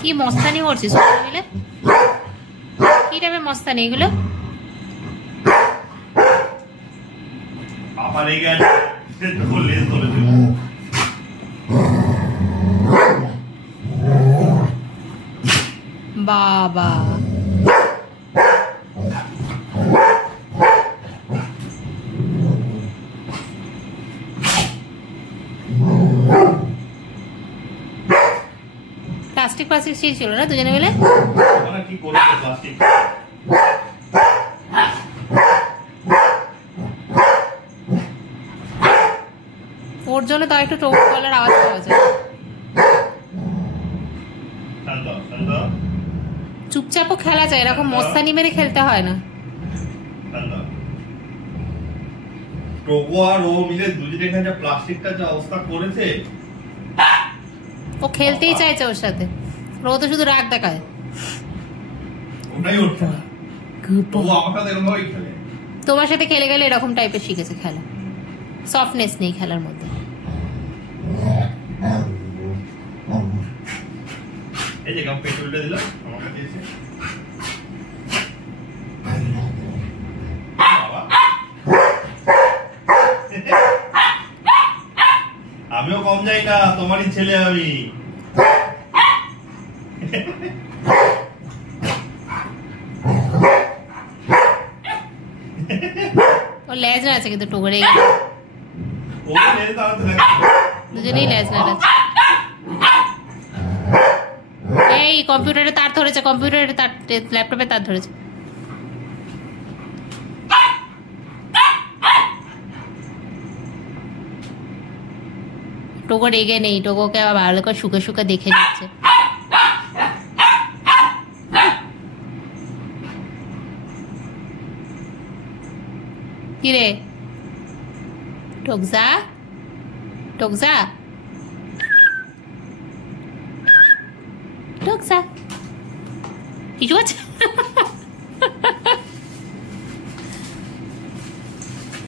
কি মস্তানি করছিস সবাই মিলে? কি টাইপের মস্তানি এগুলো? বাবা প্লাস্টিক ছিল না দুজনে মিলে? ওর জন্য তো একটু টোক গলার আওয়াজ পাওয়া যায়। চুপচাপও খেলা যায়, এরকম মস্তানি মেরে খেলতে হয় না। ও খেলতেই চাইছে ওর সাথে, ও তো শুধু রাগ দেখায়। তোমার সাথে খেলে গেলে এরকম টাইপের শিখেছে খেলা, সফটনেস নেই খেলার মধ্যে। আমিও কম যাই না, তোমারই ছেলে আমি। ও লেজ না আছে কিন্তু টোগরে দুজনেই লেজ না আছে। এই কম্পিউটারে তার ধরেছে, কম্পিউটারে তার, ল্যাপটপে তার ধরেছে। টোগো রেগে নেই, টোগোকে আবার ভালো করে শুকে শুকে দেখে নিচ্ছে। কিরে টোকজা, টোকজা, টোকজা কিছু আছে?